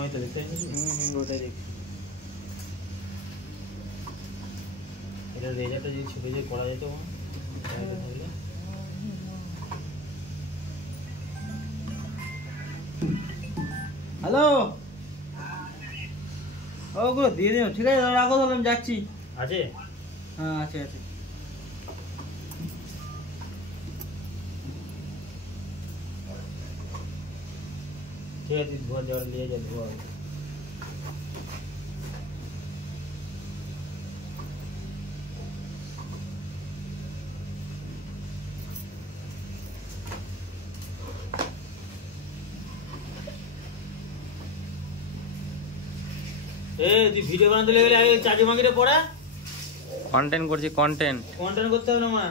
হয়তো দেখতে ওটাই দেখি। এটা রেজাল্টটা যদি ছোটো যে করা যেত হ্যালো, ওগুলো দিয়ে দিও, ঠিক আছে রাখো তাহলে, আমি যাচ্ছি। আছে? হ্যাঁ আছে আছে। ঠিক আছে, ধোয়া জল নিয়ে যাবে ধোয়া। তুই ভিডিও বানাতে লেগে চার্জ মাগিরে পড়া কন্টেন্ট করছি, কন্টেন্ট করতে হবে না মা।